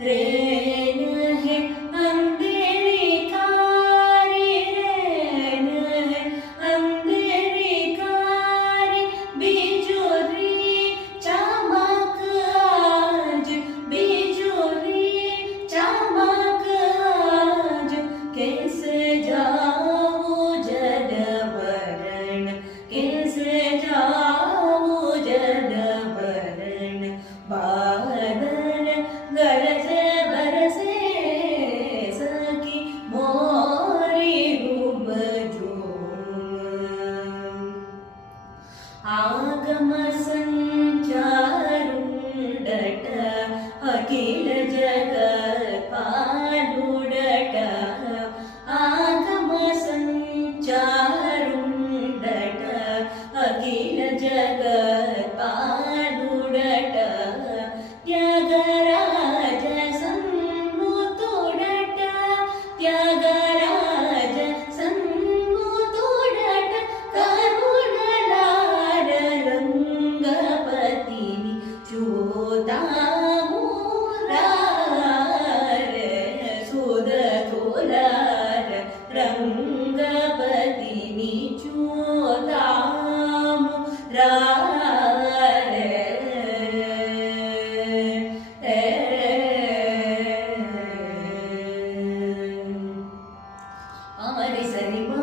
Rain है अंधेरी कारी, rain है अंधेरी कारी, बिजुली चमक आज, बिजुली चमक आज, कैसे जाऊं जडवरण, कैसे जाऊं जडवरण, बादल गरजे बरसे सखी मोरी डूब झूम, आगम संचारुंडट अखिल जगत पालुडट, आगम संचारुंडट अखिल जगत पालुडट, त्यागराज सन्मुतुडट, त्यागराज सन्मुतुडट, करुणलार रंगपतिनि चूतामुरार, सुदतुलार रंगपतिनि चूतामुरार. हमारे सरिमा